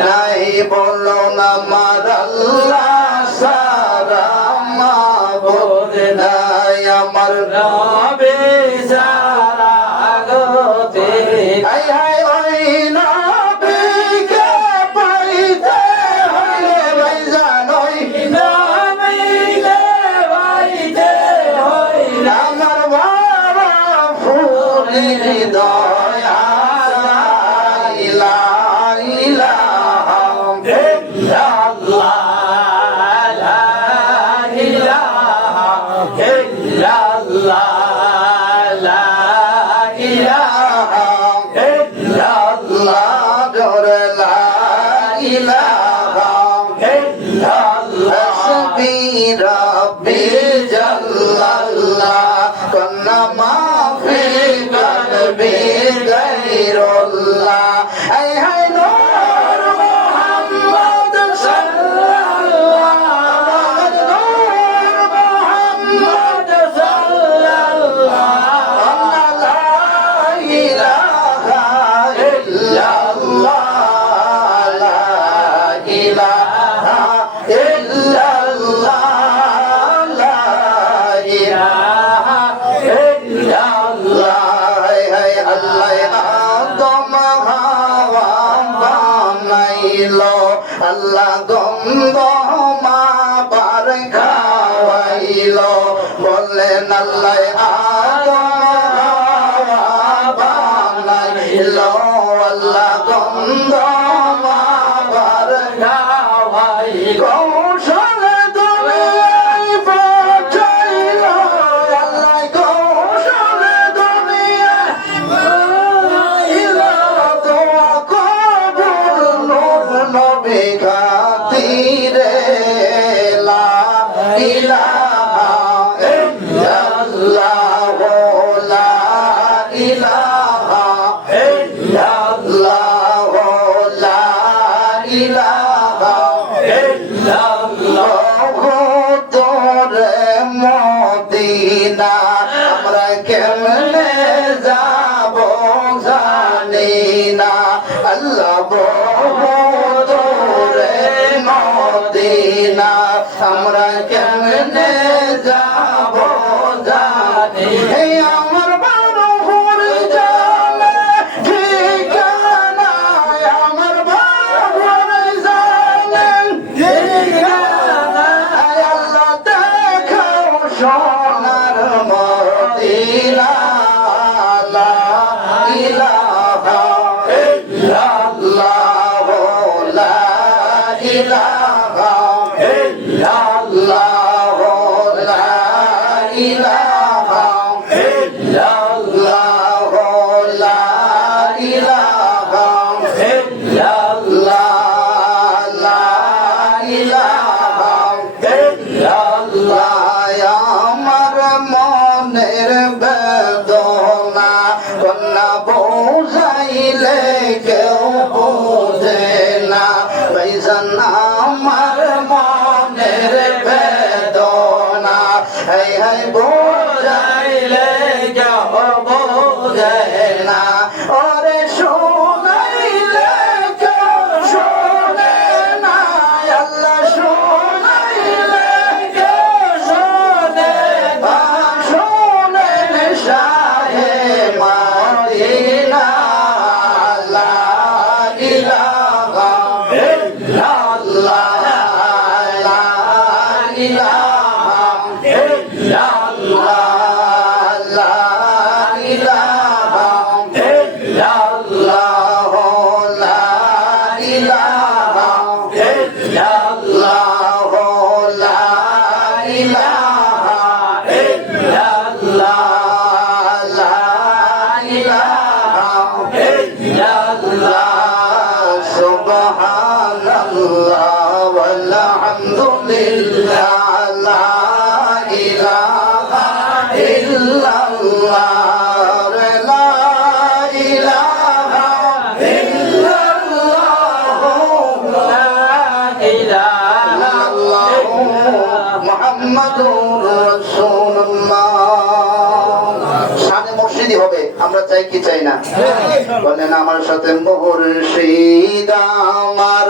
নাই বলো না আমার আল্লাহ সারা মাবুদ নাই আমার নবী সারা গতে হায় হায় ওই নবীকে পাইতে হইলে ভাইজান ওই নবীকে পাইতে হইলে আমার বাবা ফুলের দয়া ইলাহা ইলাহা ইল্লাল্লাহ লা ইলাহা ইল্লাল্লাহ লা ইলাহা ইল্লাল্লাহ জোরে লা ইলাহা ইল্লাল্লাহ হাসবি রাব্বি জাল্লাল্লাহ কুন্না মা ফি কলবি গায়রুল্লাহ হায় হায় নূর মুহাম্মদ সাল্লাল্লাহ নূর মুহাম্মদ সাল্লাল্লাহ লা ইলাহা ইল্লাল্লাহ লা ইলাহা ইল্লাল্লাহ লা ইলাহা ইল্লাল্লাহ হায় হায় আল্লাহ আদম হাওয়া বানাইলো আল্লাহ গন্ধ মা বার খাওয়াইলো বললেন আল্লাহ আদম হাওয়া বানাইলো আল্লাহ গন্ধ মা বার খাওয়াইলো কৌশলে দুনিয়ায় পাঠাইলো আল্লাহ কৌশলে দুনিয়ায় পাঠাইলো দোয়া কবুল নূর নবী খাতিরে লা ইলাহা ইল্লাল্লাহ লা ইলাহা ইল্লাল্লাহ লা ইলাহা তোরে মদিনা আমরা কেমনে যাব জানি না আল্লাহ তোরে মদিনা আমরা কেমনে যাব জানি হে আমার বারো হরে জানে ঠিকানা আমার বারো হরে জানে আল্লাহ দেখাও সোনার মদিনা লা ইলাহা ইল্লাল্লাহ লা ইলাহা ইল্লাল্লাহ লা ইলাহা ইল্লাল্লাহ লা ইলাহা ইল্লাল্লাহ লা ইলাহা ইল্লাল্লাহ আমার মনের বেদনা কন্যা বোঝাইলে কেউ বোঝে না ভাইজান আমার মনের বেদনা হাই হাই বোঝাইলে কেউ বোঝে না ওরে শোনাইলে কেউ শোনে না আল্লাহ শোনাইলে কেউ শোনে না শোনেন শাহে মদিনা লা ইলাহা ইল্লাল্লাহ লা ইলাহা ইল্লাল্লাহ লা ইলাহা ইল্লাল্লাহ লা ইলাহা ইল্লাল্লাহ লা ইলাহা ইল্লাল্লাহ লা ইলাহা ইল্লাল্লাহ সুবহানাল্লাহ ওয়ালহামদুলিল্লাহ লা ইলাহা ইল্লাল্লাহ লা ইলাহা ইল্লাল্লাহ লা ইলাহা ইল্লাল্লাহ মুহাম্মাদুর রাসূলুল্লাহ সামনে মসজিদই হবে আমরা চাই কি চাই না বলেন আমার সাথে মুর্শিদ আমার